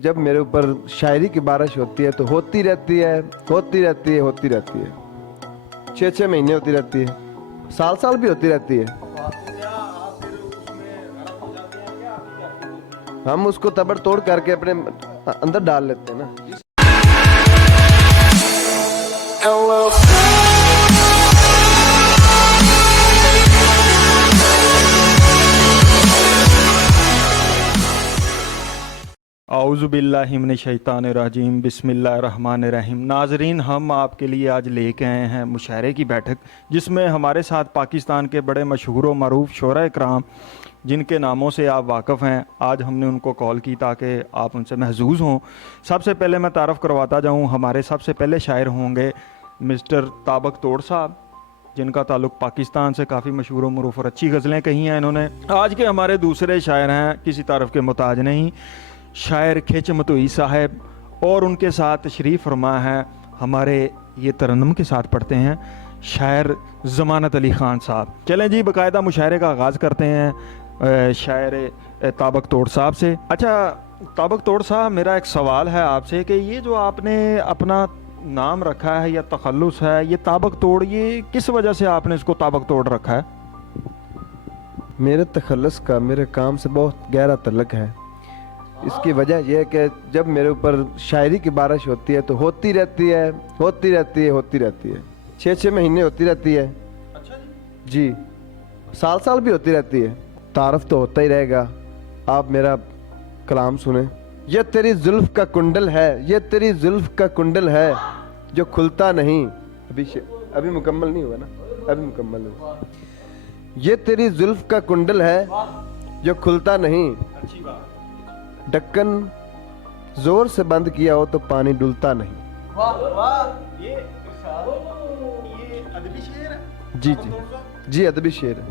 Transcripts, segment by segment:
जब मेरे ऊपर शायरी की बारिश होती है तो होती रहती है, होती रहती है, होती रहती है। 6-6 महीने होती रहती है, साल साल भी होती रहती है। हम उसको तबड़तोड़ करके अपने अंदर डाल लेते हैं ना। आउज़ुबिल्लाहि मिनश्शैतानिर्रजीम बिस्मिल्लाहिर्रहमानिर्रहीम। नाजरीन, हम आपके लिए आज लेके आए हैं मुशायरे की बैठक, जिसमें हमारे साथ पाकिस्तान के बड़े मशहूर व मरूफ शोरा इकराम जिनके नामों से आप वाक़फ़ हैं, आज हमने उनको कॉल की ताकि आप उनसे महजूज़ हों। सबसे पहले मैं तारफ़ करवाता जाऊँ, हमारे सबसे पहले शायर होंगे मिस्टर ताबक तोड़ साहब, जिनका ताल्लुक़ पाकिस्तान से काफ़ी मशहूर व मरूफ और अच्छी गज़लें कही हैं इन्होंने। आज के हमारे दूसरे शायर हैं, किसी तारफ़ के मुताज नहीं, शायर खिच मतोई साहब, और उनके साथ तशरीफ़ फरमा है हमारे ये तरन्नुम के साथ पढ़ते हैं शायर ज़मानत अली ख़ान साहब। चलें जी, बाकायदा मुशायरे का आगाज़ करते हैं शायर ताबक तोड़ साहब से। अच्छा ताबक तोड़ साहब, मेरा एक सवाल है आपसे कि ये जो आपने अपना नाम रखा है या तखल्लुस है ये ताबक तोड़, ये किस वजह से आपने इसको ताबक तोड़ रखा है? मेरे तखल्लुस का मेरे काम से बहुत गहरा तल्लुक़ है। इसकी वजह यह है कि जब मेरे ऊपर शायरी की बारिश होती है तो होती रहती है, होती रहती है, होती रहती है। 6-6 महीने होती रहती है। अच्छा जी, साल साल भी होती रहती है। तारफ़ तो होता ही रहेगा। आप मेरा कलाम सुने। ये तेरी जुल्फ़ का कुंडल है, ये तेरी जुल्फ़ का कुंडल है जो खुलता नहीं। अभी मुकम्मल नहीं हुआ ना, अभी मुकम्मल हुआ। ये तेरी जुल्फ़ का कुंडल है जो खुलता नहीं। अच्छी बात। ढक्कन जोर से बंद किया हो तो पानी डुलता नहीं। वाह वाह, ये अदबी शेर है। जी जी जी, अदबी शेर है।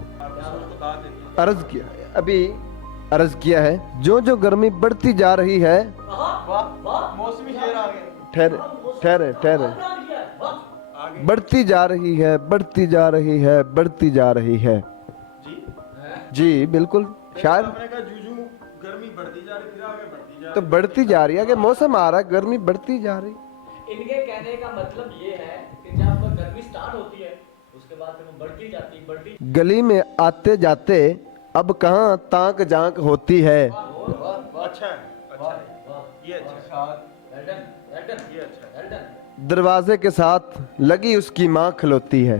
अर्ज किया है, अभी अर्ज किया है, जो जो गर्मी बढ़ती जा रही है। मौसमी शेर आ गए। ठहरे ठहरे ठहरे। बढ़ती जा रही है, बढ़ती जा रही है, बढ़ती जा रही है। जी बिल्कुल, शायद गर्मी बढ़ती जा रही, फिर आगे बढ़ती जा तो बढ़ती जा रही है कि मौसम आ रहा है, गर्मी बढ़ती जा रही। इनके कहने का मतलब ये है कि जब गर्मी स्टार्ट होती है उसके बाद फिर वो बढ़ती गली में आते जाते अब कहाँ ताक झांक होती है। अच्छा है, अच्छा है, ये अच्छा है। दरवाजे के साथ लगी उसकी माँ खलोती है।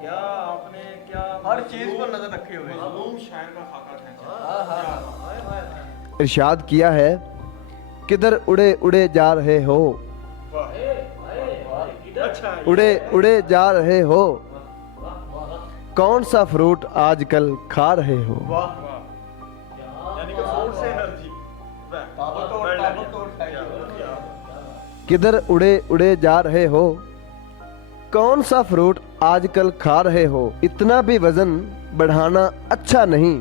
क्या आपने क्या हर चीज पर नजर रखे हुए मालूम शायर का खाका है। इरशाद किया है, किधर उड़े उड़े जा रहे हो, उड़े उड़े जा रहे हो, कौन सा फ्रूट आजकल खा रहे हो। यानी कि फ्रूट से एनर्जी। किधर उड़े उड़े जा रहे हो, कौन सा फ्रूट आजकल खा रहे हो, इतना भी वजन बढ़ाना अच्छा नहीं,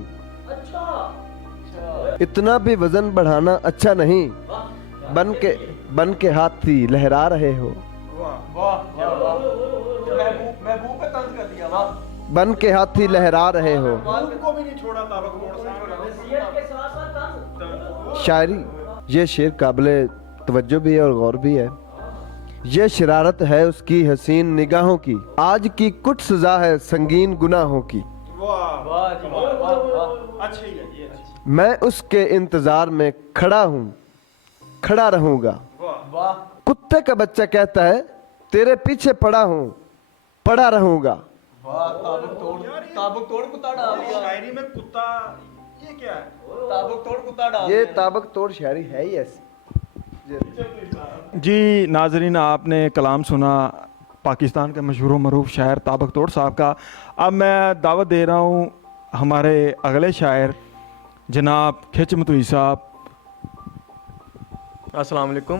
इतना भी वजन बढ़ाना अच्छा नहीं, बन के हाथी लहरा रहे हो, बन के हाथी लहरा रहे हो। को भी नहीं छोड़ा ताबक तोड़। शायरी ये शेर काबिले तवज्जो भी है और गौर भी है। ये शरारत है उसकी हसीन निगाहों की, आज की कुछ सजा है संगीन गुनाहों की। अच्छी है ये। मैं उसके इंतजार में खड़ा हूँ, खड़ा रहूंगा। कुत्ते का बच्चा कहता है तेरे पीछे पड़ा हूँ, पड़ा रहूंगा। ताबक तोड़ कुत्ता डाल दिया शायरी में कुत्ता, ये क्या है? ताबक तोड़ कुत्ता डाल ये ताबक तोड़ शायरी है ही ऐसी। जी नाजरीन, आपने कलाम सुना पाकिस्तान के मशहूर मरूफ शायर ताबक तोड़ साहब का। अब मैं दावत दे रहा हूँ हमारे अगले शायर जनाब खिच मतोई साहब। अस्सलाम वालेकुम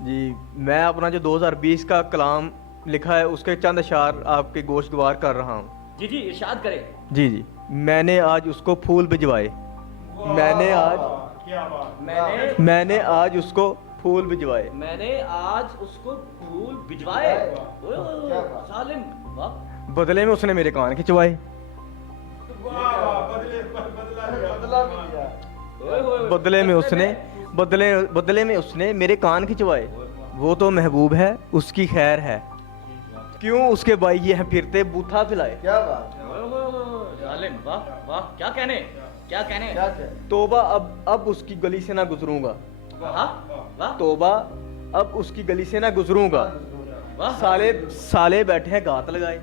जी। मैं अपना जो 2020 का कलाम लिखा है उसके चंद अशार आपके गोश्तगवार कर रहा हूँ। जी इरशाद करें। जी जी। मैंने आज उसको फूल भिजवाए, मैंने आज उसको फूल भिजवाए, मैंने आज उसको फूल भिजवाए। सालिम वाह। बदले में उसने मेरे कान खिंचवाए। बदले में उसने मेरे कान खिंचवाए। वो तो महबूब है, उसकी खैर है, क्यों उसके भाई ये हैं फिरते बूथा पिलाए। क्या बात जालिम, वाह वाह, क्या कहने, क्या कहने। क्या क्या तोबा अब उसकी गली से ना गुजरूंगा। वाह वाह तोबा अब उसकी गली से ना गुजरूंगा। वाह साले साले बैठे हैं घात लगाए।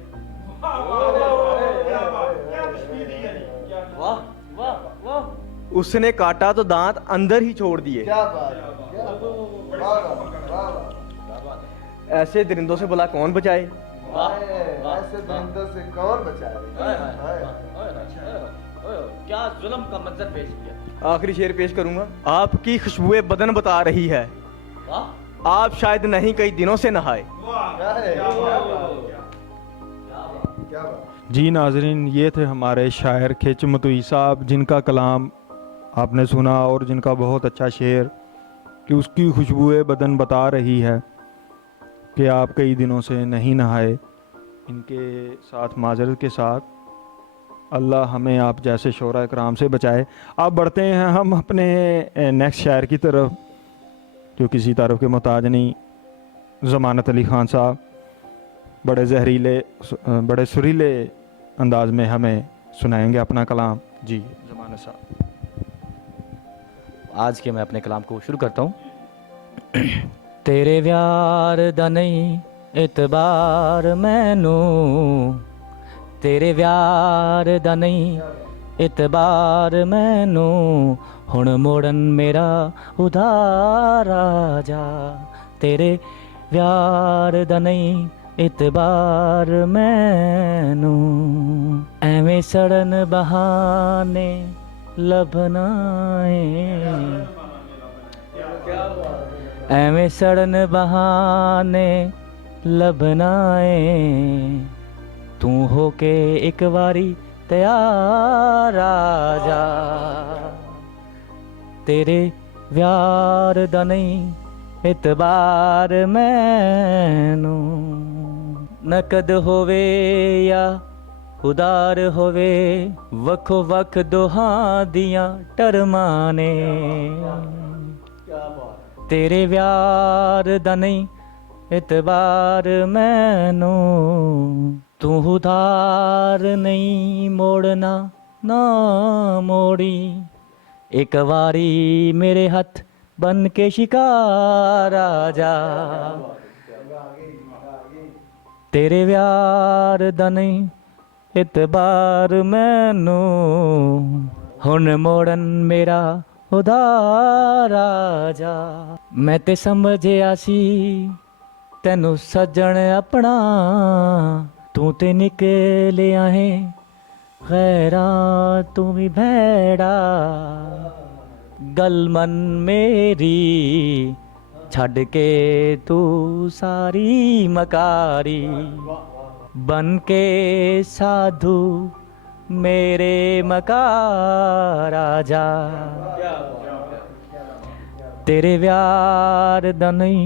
वाह वाह वाह। उसने काटा तो दांत अंदर ही छोड़ दिए। क्या बात क्या बात वाह वाह वाह ऐसे दरिंदों से भला कौन बचाए। वाह ऐसे दरिंदों से कौन बचाए। क्या जुल्म का मंजर पेश किया। आखिरी शेर पेश करूंगा। आपकी खुशबुए बदन बता रही है, वाह आप शायद नहीं कई दिनों से नहाए। क्या है क्या बात जी नाजरीन, ये थे हमारे शायर खिच मतुई साहब, जिनका कलाम आपने सुना और जिनका बहुत अच्छा शेर कि उसकी खुशबुए बदन बता रही है कि आप कई दिनों से नहीं नहाए। इनके साथ माजरत के साथ अल्लाह हमें आप जैसे शोरा कराम से बचाए। आप बढ़ते हैं हम अपने नेक्स्ट शायर की तरफ, जो किसी तारफ़ के मोहताज नहीं, ज़मानत अली ख़ान साहब बड़े जहरीले बड़े सुरीले अंदाज में हमें सुनाएंगे अपना कलाम। जी ज़मानत साहब। आज के मैं अपने कलाम को शुरू करता हूँ। तेरे व्यार दा नहीं इतबार मैनू, तेरे व्यार दा नहीं इतबार मैनू, हुण मोड़न मेरा उधार आ जा। तेरे व्यार दा नहीं इतबार मैनू, एवें सड़न बहाने लभना है, एवें सड़न बहाने लभना है, तू होके एक बारी तैयार आ जा। तेरे व्यार दा नहीं इतबार मैनू, नकद होवे या उदार होवे, वखो वख दोहां दियां टरमां ने। तेरे व्यार दा नहीं इतबार मैनू, तू उधार नहीं मोड़ना ना मोड़ी, एक बारी मेरे हथ बन के शिकार आ जा। तेरे व्यार दा नहीं इतबार मैनू, हुण मोड़न मेरा उधार आ जा। मैं ते समझिया सी तैनू सज्जण अपना, तू ते निकलिया है खैरा तू भी भैड़ा। गल मन मेरी छड़ के तू सारी मकारी, बन के साधु मेरे मकार आ जा। तेरे व्यार दा नहीं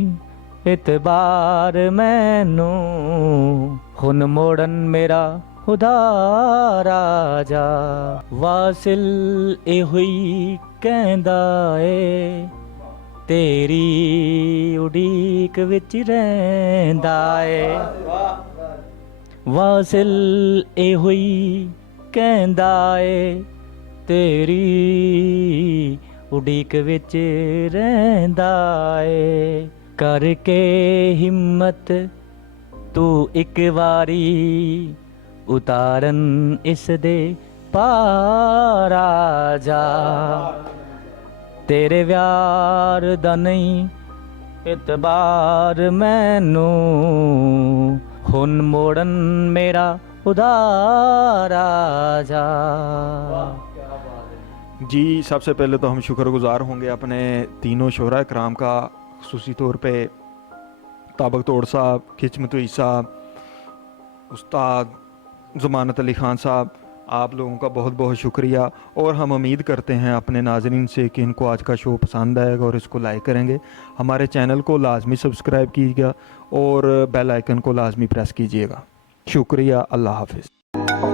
इतबार मैनू, हुन मोड़न मेरा उधार आ जा। वासिल ए हुई कहंदा ए, तेरी उड़ीक विच रहिंदा ए। वासिल ए हुई कहंदा ए, तेरी उड़ीक विच रहिंदा ए। करके हिम्मत तू एक वारी, उतारन इस दे पार आ जा। तेरे व्यार दा नहीं इतबार मैनू, हुन मोड़न मेरा उधार आ जा। जी सबसे पहले तो हम शुक्रगुजार होंगे अपने तीनों शोरा कराम का, खुसूसी तौर पे ताबक तोड़ साहब, खिच मतुई साहब, उस्ताद ज़मानत अली ख़ान साहब, आप लोगों का बहुत बहुत शुक्रिया। और हम उम्मीद करते हैं अपने नाज़रीन से कि इनको आज का शो पसंद आएगा और इसको लाइक करेंगे। हमारे चैनल को लाजमी सब्सक्राइब कीजिएगा और बेल आइकन को लाजमी प्रेस कीजिएगा। शुक्रिया, अल्लाह हाफ़िज़।